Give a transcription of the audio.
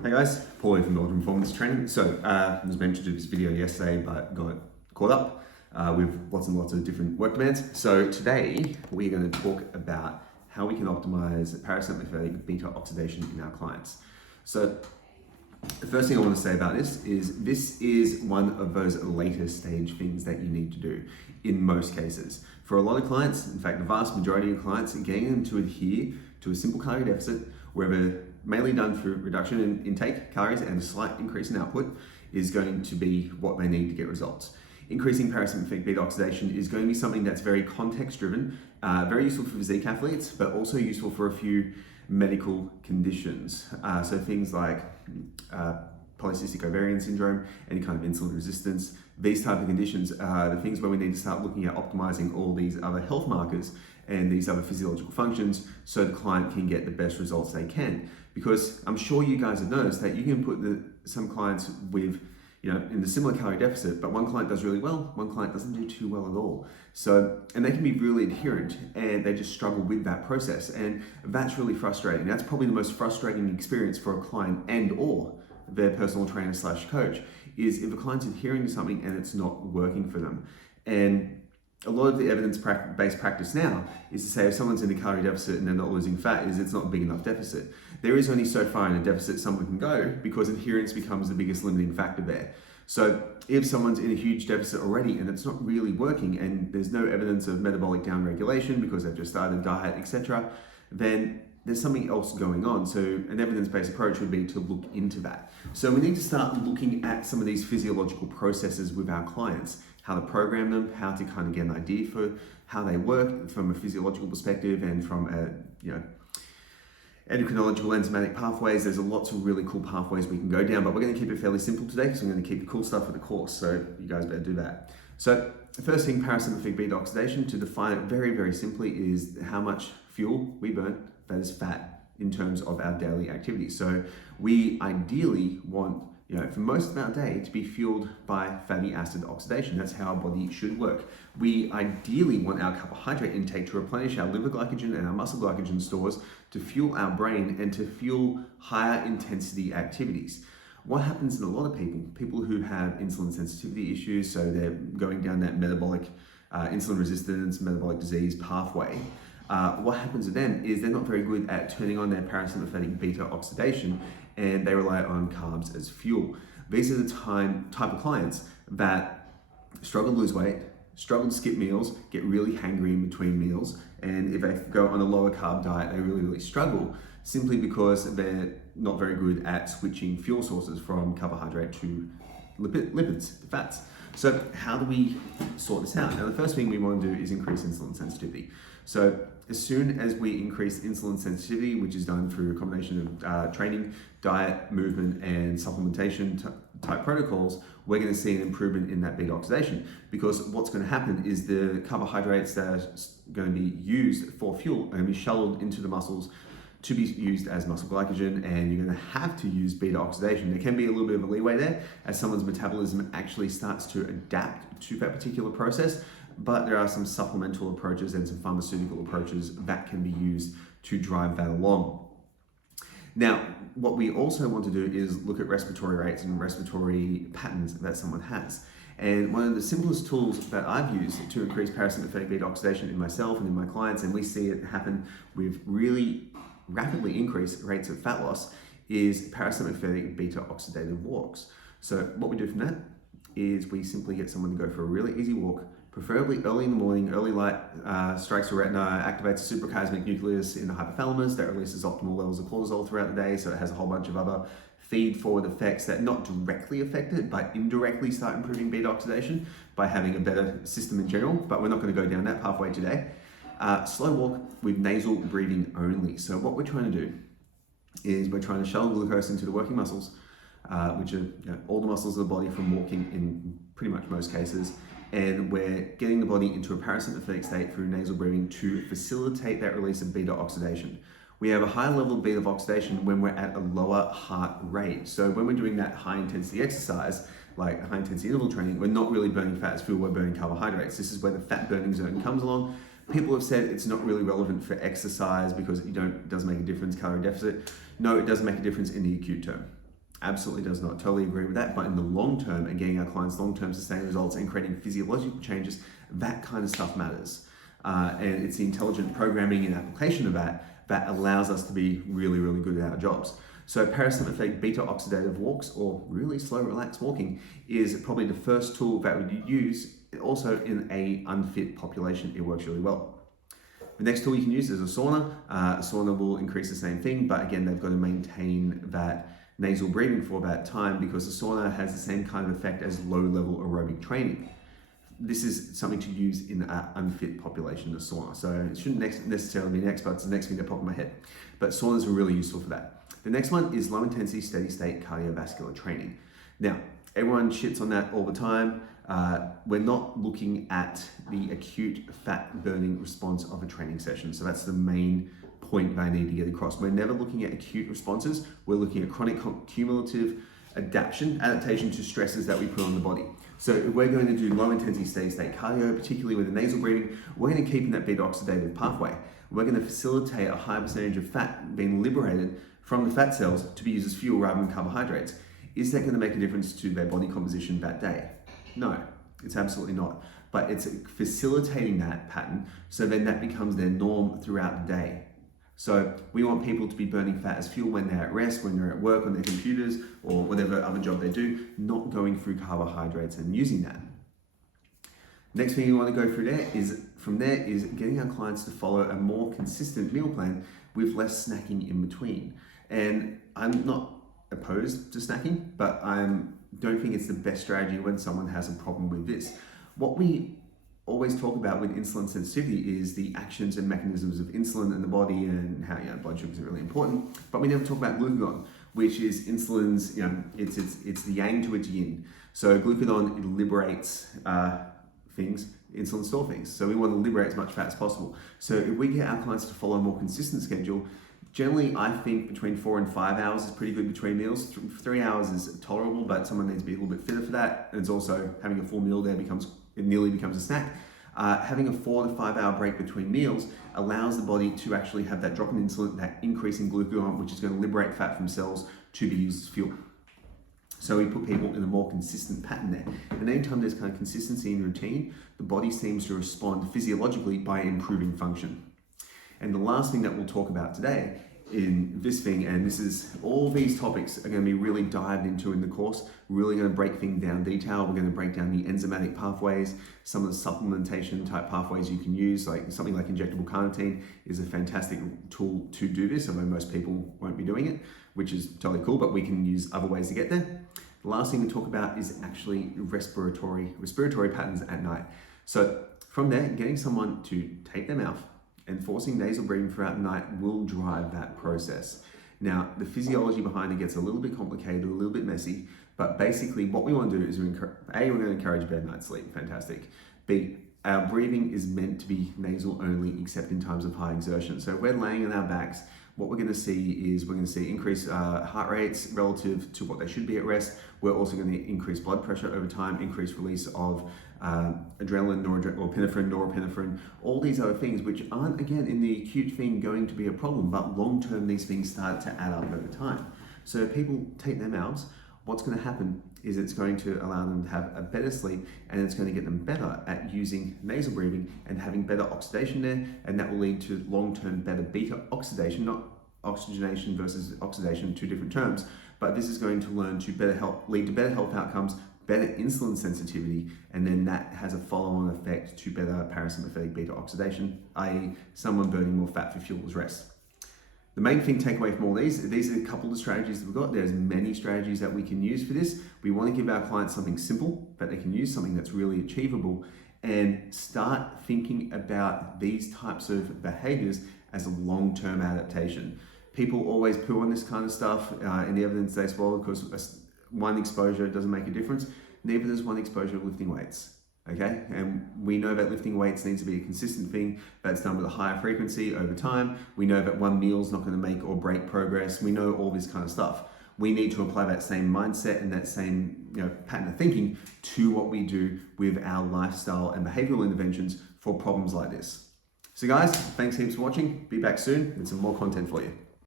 Hey guys, Paul here from Meldrum Performance Training. So, I was meant to do this video yesterday, but got caught up with lots and lots of different work demands. So today, we're going to talk about how we can optimize parasympathetic beta oxidation in our clients. So, the first thing I want to say about this is one of those later stage things that you need to do in most cases. For a lot of clients, in fact, the vast majority of clients, getting them to adhere to a simple calorie deficit, whether mainly done through reduction in intake calories and a slight increase in output, is going to be what they need to get results. Increasing parasympathetic beta oxidation is going to be something that's very context driven, very useful for physique athletes, but also useful for a few medical conditions. So things like polycystic ovarian syndrome, any kind of insulin resistance, these type of conditions are the things where we need to start looking at optimizing all these other health markers and these other physiological functions so the client can get the best results they can. Because I'm sure you guys have noticed that you can put some clients with, in the similar calorie deficit, but one client does really well, one client doesn't do too well at all. So, and they can be really adherent and they just struggle with that process. And that's really frustrating. That's probably the most frustrating experience for a client and or their personal trainer / coach is if a client's adhering to something and it's not working for them. And a lot of the evidence-based practice now is to say if someone's in a calorie deficit and they're not losing fat, it's not a big enough deficit. There is only so far in a deficit someone can go because adherence becomes the biggest limiting factor there. So if someone's in a huge deficit already and it's not really working and there's no evidence of metabolic downregulation because they've just started diet, etc., then there's something else going on. So an evidence-based approach would be to look into that. So we need to start looking at some of these physiological processes with our clients, how to program them, how to kind of get an idea for how they work from a physiological perspective and from a, endocrinological enzymatic pathways. There's lots of really cool pathways we can go down, but we're going to keep it fairly simple today because I'm going to keep the cool stuff for the course. So you guys better do that. So the first thing, parasympathetic beta oxidation, to define it very, very simply, is how much fuel we burn that is fat in terms of our daily activities. So we ideally want, for most of our day to be fueled by fatty acid oxidation. That's how our body should work. We ideally want our carbohydrate intake to replenish our liver glycogen and our muscle glycogen stores to fuel our brain and to fuel higher intensity activities. What happens in a lot of people who have insulin sensitivity issues, so they're going down that metabolic insulin resistance, metabolic disease pathway, what happens to them is they're not very good at turning on their parasympathetic beta oxidation and they rely on carbs as fuel. These are the type of clients that struggle to lose weight, struggle to skip meals, get really hangry in between meals, and if they go on a lower carb diet, they really, really struggle simply because they're not very good at switching fuel sources from carbohydrate to lipids, to fats. So how do we sort this out? Now, the first thing we want to do is increase insulin sensitivity. So as soon as we increase insulin sensitivity, which is done through a combination of training, diet, movement, and supplementation type protocols, we're going to see an improvement in that beta oxidation. Because what's going to happen is the carbohydrates that are going to be used for fuel are going to be shuttled into the muscles to be used as muscle glycogen, and you're going to have to use beta oxidation. There can be a little bit of a leeway there as someone's metabolism actually starts to adapt to that particular process, but there are some supplemental approaches and some pharmaceutical approaches that can be used to drive that along. Now, what we also want to do is look at respiratory rates and respiratory patterns that someone has. And one of the simplest tools that I've used to increase parasympathetic beta oxidation in myself and in my clients, and we see it happen with really rapidly increased rates of fat loss, is parasympathetic beta oxidative walks. So what we do from that is we simply get someone to go for a really easy walk, preferably early in the morning. Early light strikes the retina, activates the suprachiasmatic nucleus in the hypothalamus that releases optimal levels of cortisol throughout the day. So it has a whole bunch of other feed-forward effects that not directly affect it, but indirectly start improving beta oxidation by having a better system in general. But we're not going to go down that pathway today. Slow walk with nasal breathing only. So what we're trying to do is we're trying to shuttle glucose into the working muscles, which are all the muscles of the body from walking in pretty much most cases. And we're getting the body into a parasympathetic state through nasal breathing to facilitate that release of beta oxidation. We have a higher level of beta oxidation when we're at a lower heart rate. So when we're doing that high intensity exercise, like high intensity interval training, we're not really burning fat as fuel, we're burning carbohydrates. This is where the fat burning zone comes along. People have said it's not really relevant for exercise because it doesn't make a difference, calorie deficit. No, it does make a difference in the acute term. Absolutely does not. Totally agree with that. But in the long term, and getting our clients long-term sustained results and creating physiological changes, that kind of stuff matters. And it's the intelligent programming and application of that allows us to be really, really good at our jobs. So parasympathetic beta oxidative walks, or really slow, relaxed walking, is probably the first tool that we use. Also in a unfit population, it works really well. The next tool you can use is a sauna. A sauna will increase the same thing, but again, they've got to maintain that nasal breathing for that time because the sauna has the same kind of effect as low-level aerobic training. This is something to use in an unfit population, the sauna. So it shouldn't necessarily be next, but it's the next thing that popped in my head. But saunas are really useful for that. The next one is low-intensity, steady-state cardiovascular training. Now, everyone shits on that all the time. We're not looking at the acute fat burning response of a training session. So that's the main point that I need to get across. We're never looking at acute responses. We're looking at chronic cumulative adaptation to stresses that we put on the body. So if we're going to do low intensity steady state cardio, particularly with the nasal breathing, we're going to keep in that beta oxidative pathway. We're going to facilitate a high percentage of fat being liberated from the fat cells to be used as fuel rather than carbohydrates. Is that going to make a difference to their body composition that day? No, it's absolutely not. But it's facilitating that pattern so then that becomes their norm throughout the day. So we want people to be burning fat as fuel when they're at rest, when they're at work on their computers or whatever other job they do, not going through carbohydrates and using that. Next thing you want to go through there is getting our clients to follow a more consistent meal plan with less snacking in between. And I'm not opposed to snacking, but I don't think it's the best strategy when someone has a problem with this. What we always talk about with insulin sensitivity is the actions and mechanisms of insulin in the body and how blood sugars are really important. But we never talk about glucagon, which is insulin's, it's the yang to its yin. So glucagon, it liberates things, insulin store things. So we want to liberate as much fat as possible. So if we get our clients to follow a more consistent schedule, generally I think between 4 and 5 hours is pretty good between meals. 3 hours is tolerable, but someone needs to be a little bit fitter for that. And it's also having a full meal there nearly becomes a snack. Having a 4 to 5 hour break between meals allows the body to actually have that drop in insulin, that increase in glucagon, which is going to liberate fat from cells to be used as fuel. So we put people in a more consistent pattern there. And anytime there's kind of consistency in routine, the body seems to respond physiologically by improving function. And the last thing that we'll talk about today in this thing, and this is all these topics are going to be really dived into in the course, really going to break things down detail. We're going to break down the enzymatic pathways, some of the supplementation type pathways you can use, like something like injectable carnitine is a fantastic tool to do this, although most people won't be doing it, which is totally cool, but we can use other ways to get there. The last thing to talk about is actually respiratory patterns at night. So from there, getting someone to tape their mouth and forcing nasal breathing throughout the night will drive that process. Now, the physiology behind it gets a little bit complicated, a little bit messy, but basically what we want to do is we're going to encourage better night's sleep, fantastic. B, our breathing is meant to be nasal only except in times of high exertion. So if we're laying on our backs, what we're going to see is increased heart rates relative to what they should be at rest. We're also going to increase blood pressure over time, increase release of adrenaline, epinephrine, norepinephrine, all these other things which aren't, again, in the acute thing going to be a problem, but long term these things start to add up over time. So if people take their mouths, what's going to happen is it's going to allow them to have a better sleep, and it's going to get them better at using nasal breathing and having better oxidation there, and that will lead to long-term better beta oxidation, not oxygenation versus oxidation, two different terms, but this is going to lead to better health outcomes, better insulin sensitivity, and then that has a follow-on effect to better parasympathetic beta oxidation, i.e. someone burning more fat for fuel as rest. The main thing to take away from all these are a couple of the strategies that we've got. There's many strategies that we can use for this. We want to give our clients something simple that they can use, something that's really achievable, and start thinking about these types of behaviors as a long-term adaptation. People always poo on this kind of stuff in the evidence-based world because one exposure doesn't make a difference. Neither does one exposure of lifting weights. Okay, and we know that lifting weights needs to be a consistent thing that's done with a higher frequency over time. We know that one meal is not going to make or break progress. We know all this kind of stuff. We need to apply that same mindset and that same pattern of thinking to what we do with our lifestyle and behavioral interventions for problems like this. So guys, thanks heaps for watching. Be back soon with some more content for you.